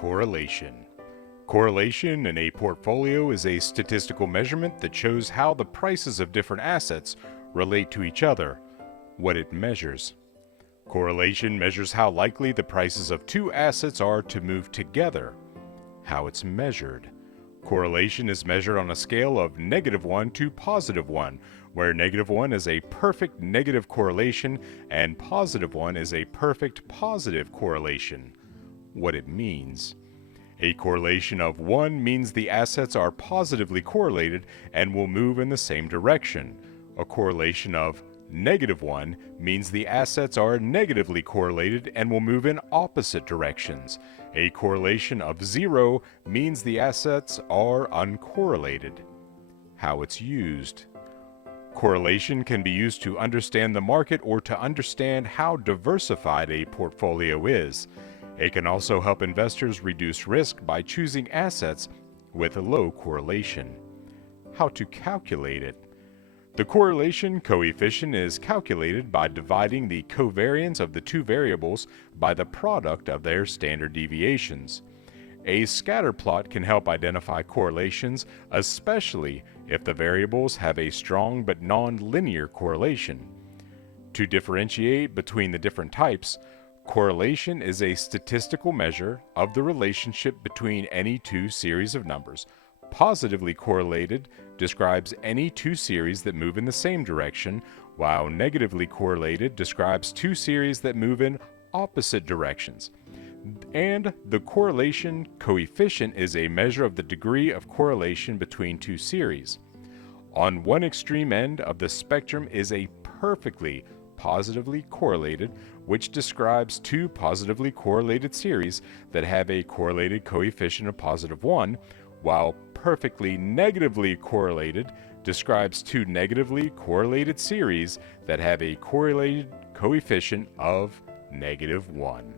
Correlation. Correlation in a portfolio is a statistical measurement that shows how the prices of different assets relate to each other, what it measures. Correlation measures how likely the prices of two assets are to move together, how it's measured. Correlation is measured on a scale of -1 to +1, where -1 is a perfect negative correlation and +1 is a perfect positive correlation. What it means. A correlation of 1 means the assets are positively correlated and will move in the same direction. A correlation of -1 means the assets are negatively correlated and will move in opposite directions. A correlation of 0 means the assets are uncorrelated. How it's used. Correlation can be used to understand the market or to understand how diversified a portfolio is. It can also help investors reduce risk by choosing assets with a low correlation. How to calculate it. The correlation coefficient is calculated by dividing the covariance of the two variables by the product of their standard deviations. A scatter plot can help identify correlations, especially if the variables have a strong but non-linear correlation. To differentiate between the different types, correlation is a statistical measure of the relationship between any two series of numbers. Positively correlated describes any two series that move in the same direction, while negatively correlated describes two series that move in opposite directions. And the correlation coefficient is a measure of the degree of correlation between two series. On one extreme end of the spectrum is a perfectly positively correlated, which describes two positively correlated series that have a correlated coefficient of +1, while perfectly negatively correlated describes two negatively correlated series that have a correlated coefficient of -1.